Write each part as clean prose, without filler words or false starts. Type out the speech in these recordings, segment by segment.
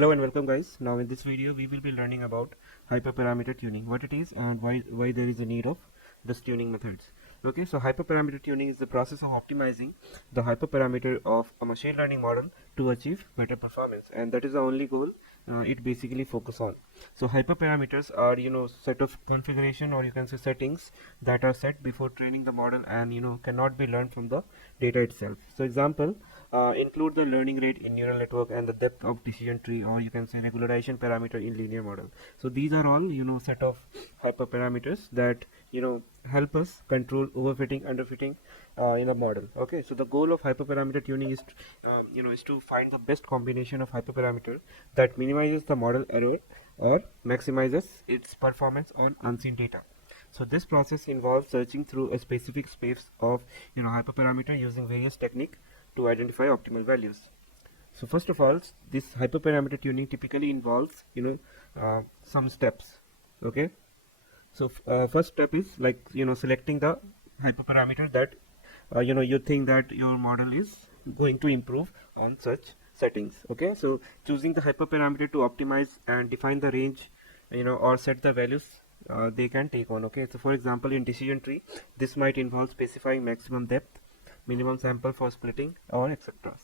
Hello and welcome guys. Now in this video we will be learning about hyperparameter tuning, what it is and why there is a need of this tuning methods. Okay, so hyperparameter tuning is the process of optimizing the hyperparameter of a machine learning model to achieve better performance, and that is the only goal it basically focus on. So hyperparameters are set of configuration, or you can say settings, that are set before training the model and cannot be learned from the data itself. So example include the learning rate in neural network and the depth of decision tree, or you can say regularization parameter in linear model. So these are all set of hyperparameters that help us control overfitting, underfitting in a model. Okay, so the goal of hyperparameter tuning is is to find the best combination of hyperparameter that minimizes the model error or maximizes its performance on unseen data. So this process involves searching through a specific space of hyperparameter using various techniques to identify optimal values. So first of all, this hyperparameter tuning typically involves some steps. Okay, so first step is like selecting the hyperparameter that you think that your model is going to improve on such settings. Okay, so choosing the hyperparameter to optimize and define the range or set the values they can take on. Okay, so for example, in decision tree this might involve specifying maximum depth, minimum sample for splitting, or etc.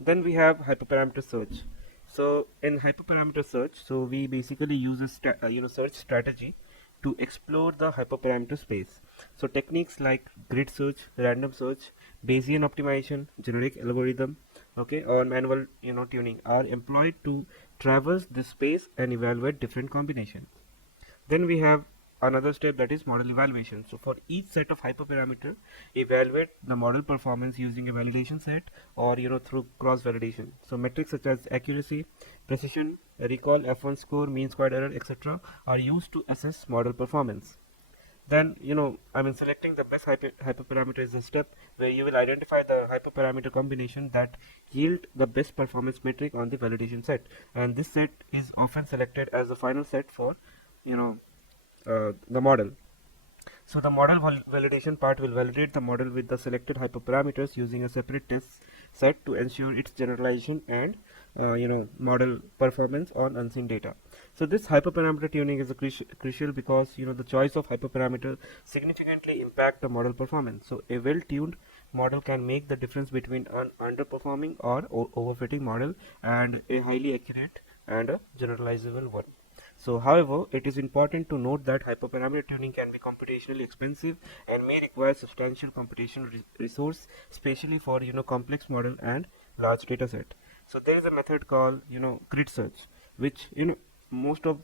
Then we have hyperparameter search. So in hyperparameter search, so we basically use a search strategy to explore the hyperparameter space. So techniques like grid search, random search, Bayesian optimization, generic algorithm, okay, or manual tuning are employed to traverse this space and evaluate different combinations. Then we have another step, that is model evaluation. So for each set of hyperparameter, evaluate the model performance using a validation set, or through cross validation. So metrics such as accuracy, precision, recall, F1 score, mean squared error, etc. are used to assess model performance. Then selecting the best hyperparameter is a step where you will identify the hyperparameter combination that yield the best performance metric on the validation set, and this set is often selected as the final set for the model. So the model validation part will validate the model with the selected hyperparameters using a separate test set to ensure its generalization and model performance on unseen data. So this hyperparameter tuning is a crucial because the choice of hyperparameter significantly impact the model performance. So a well-tuned model can make the difference between an underperforming or overfitting model and a highly accurate and a generalizable one. So however, it is important to note that hyperparameter tuning can be computationally expensive and may require substantial computational resource, especially for complex model and large data set. So there is a method called grid search, which most of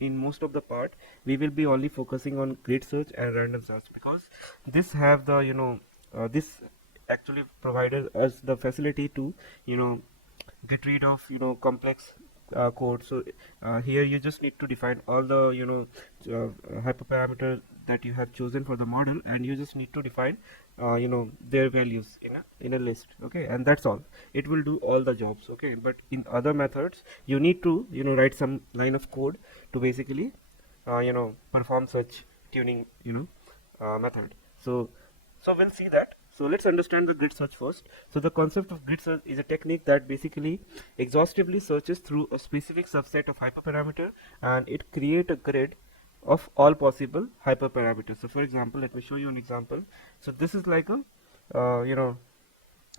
the part we will be only focusing on grid search and random search, because this have the this actually provided us the facility to get rid of complex code. So here you just need to define all the hyperparameter that you have chosen for the model, and you just need to define their values in a list. Okay, and that's all. It will do all the jobs. Okay, but in other methods you need to write some line of code to basically perform such tuning method. So we'll see that. So let's understand the grid search first. So the concept of grid search is a technique that basically exhaustively searches through a specific subset of hyperparameter, and it creates a grid of all possible hyperparameters. So for example, let me show you an example. So this is like a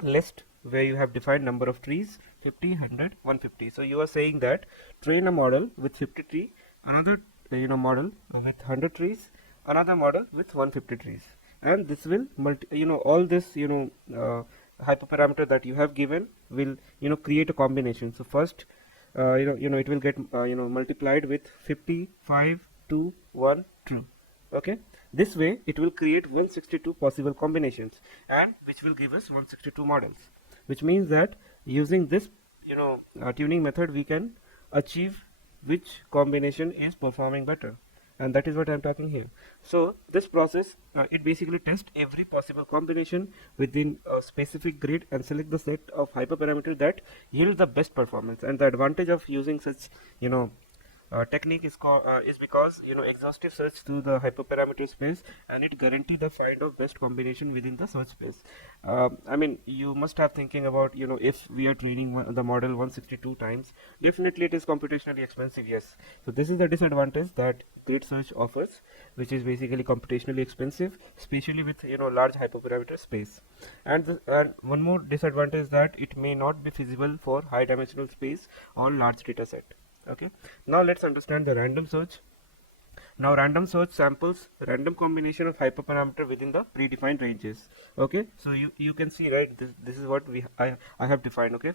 list where you have defined number of trees, 50, 100, 150. So you are saying that train a model with 50 tree, another model with 100 trees, another model with 150 trees, and this will all this hyperparameter that you have given will create a combination. So first it will get multiplied with 55 to 1 true. Okay, this way it will create 162 possible combinations, and which will give us 162 models, which means that using this tuning method we can achieve which combination is performing better, and that is what I am talking here. So this process it basically tests every possible combination within a specific grid and select the set of hyperparameters that yield the best performance. And the advantage of using such technique is called is because exhaustive search through the hyperparameter space, and it guarantee the find of best combination within the search space. I mean, you must have thinking about, if we are training the model 162 times, definitely it is computationally expensive. Yes, so this is the disadvantage that grid search offers, which is basically computationally expensive, especially with large hyperparameter space. And one more disadvantage is that it may not be feasible for high dimensional space on large data set. Okay, now let's understand the random search. Now random search samples random combination of hyperparameter within the predefined ranges. Okay, so you can see, right, this is what I have defined. Okay,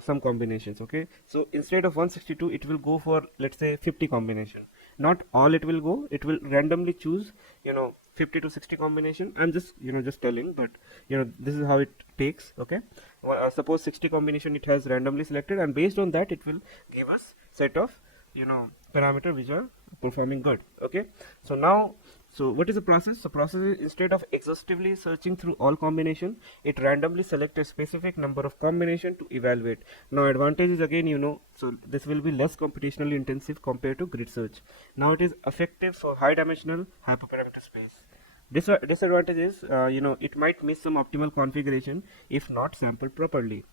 some combinations. Okay, so instead of 162 it will go for, let's say, 50 combination. Not all it will go, it will randomly choose 50 to 60 combination. I'm just just telling, but this is how it takes. Okay, well, suppose 60 combination it has randomly selected, and based on that it will give us set of parameter which are performing good. Okay, so now, so what is the process? The process is, instead of exhaustively searching through all combination, it randomly select a specific number of combination to evaluate. Now advantage is again, so this will be less computationally intensive compared to grid search. Now it is effective for high dimensional hyperparameter space. Disadvantage is, it might miss some optimal configuration if not sampled properly.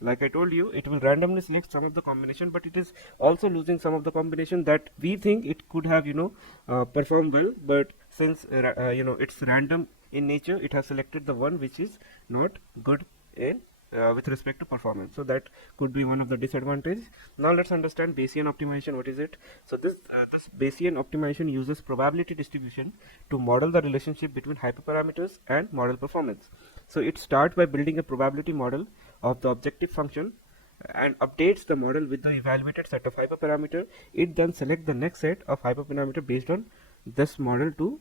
Like I told you, it will randomly select some of the combination, but it is also losing some of the combination that we think it could have performed well, but since it's random in nature, it has selected the one which is not good in with respect to performance. So that could be one of the disadvantages. Now let's understand Bayesian optimization. What is it? So this Bayesian optimization uses probability distribution to model the relationship between hyperparameters and model performance. So it starts by building a probability model of the objective function and updates the model with the evaluated set of hyperparameter. It then selects the next set of hyperparameter based on this model to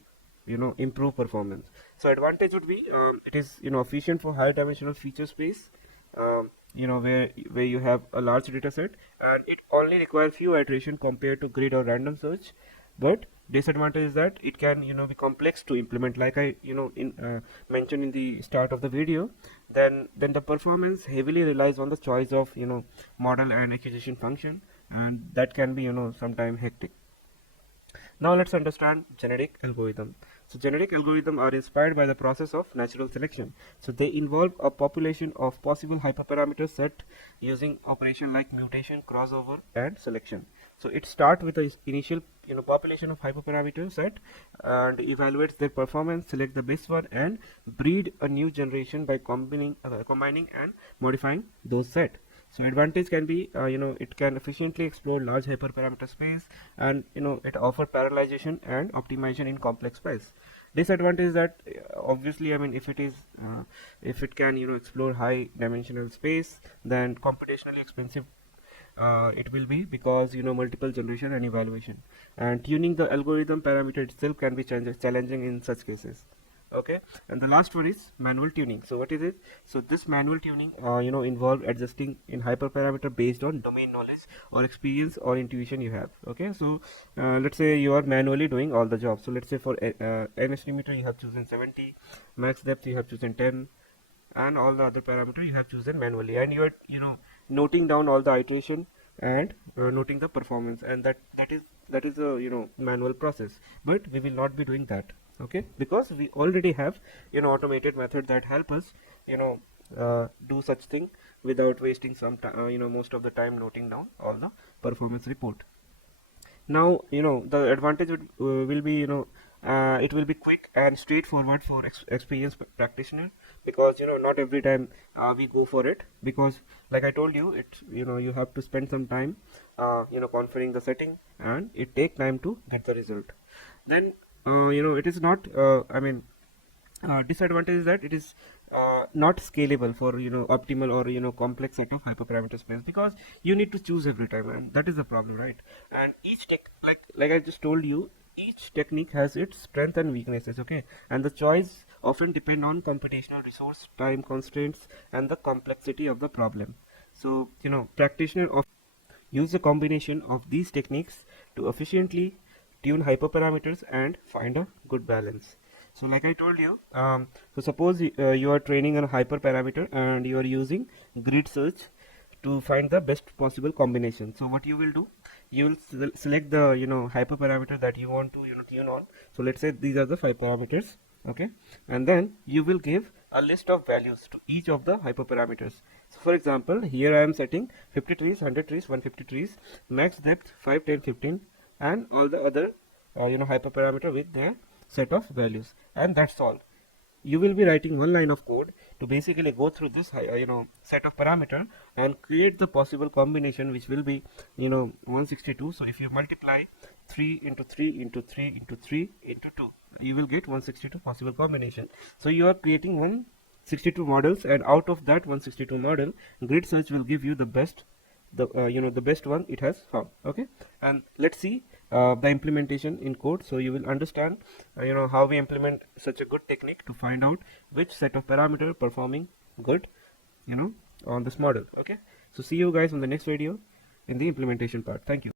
improve performance. So advantage would be, it is efficient for high dimensional feature space, where you have a large data set, and it only requires few iteration compared to grid or random search. But disadvantage is that it can be complex to implement, like I mentioned in the start of the video. Then the performance heavily relies on the choice of model and acquisition function, and that can be sometime hectic. Now let's understand genetic algorithm. So genetic algorithms are inspired by the process of natural selection. So they involve a population of possible hyperparameters set using operation like mutation, crossover, and selection. So it starts with the initial population of hyperparameters set and evaluates their performance, select the best one, and breed a new generation by combining and modifying those set. So advantage can be, it can efficiently explore large hyperparameter space, and it offers parallelization and optimization in complex space. Disadvantage is that, obviously, I mean, if it can explore high dimensional space, then computationally expensive it will be, because multiple generation and evaluation, and tuning the algorithm parameter itself can be challenging in such cases. Okay, and the last one is manual tuning. So what is it? So this manual tuning involve adjusting in hyperparameter based on domain knowledge or experience or intuition you have. Okay, so let's say you are manually doing all the jobs. So let's say for n estimator you have chosen 70, max depth you have chosen 10, and all the other parameter you have chosen manually, and you are noting down all the iteration and noting the performance, and that is a manual process. But we will not be doing that. Okay, because we already have automated method that help us do such thing without wasting some time, most of the time noting down all the performance report. Now the advantage will be, it will be quick and straightforward for experienced practitioner, because not every time we go for it, because like I told you, it you have to spend some time configuring the setting, and it take time to get the result. Then it is not disadvantage is that it is not scalable for optimal or complex set of hyperparameter space, because you need to choose every time, and that is the problem, right? And each like I just told you, each technique has its strength and weaknesses. Okay, and the choice often depend on computational resource, time constraints, and the complexity of the problem. So practitioner of use a combination of these techniques to efficiently tune hyperparameters and find a good balance. So like I told you, so suppose you are training on a hyperparameter and you are using grid search to find the best possible combination. So what you will do, you will select the hyperparameter that you want to tune on. So let's say these are the 5 parameters, okay, and then you will give a list of values to each of the hyperparameters. So for example, here I am setting 50 trees, 100 trees, 150 trees, max depth 5, 10, 15, and all the other hyperparameter with their set of values, and that's all. You will be writing one line of code to basically go through this set of parameter and create the possible combination, which will be 162. So if you multiply 3 into 3 into 3 into 3 into 2, you will get 162 possible combination. So you are creating 162 models, and out of that 162 model, grid search will give you the best, the best one it has found. Okay, and let's see the implementation in code, so you will understand how we implement such a good technique to find out which set of parameter performing good on this model. Okay, so see you guys on the next video in the implementation part. Thank you.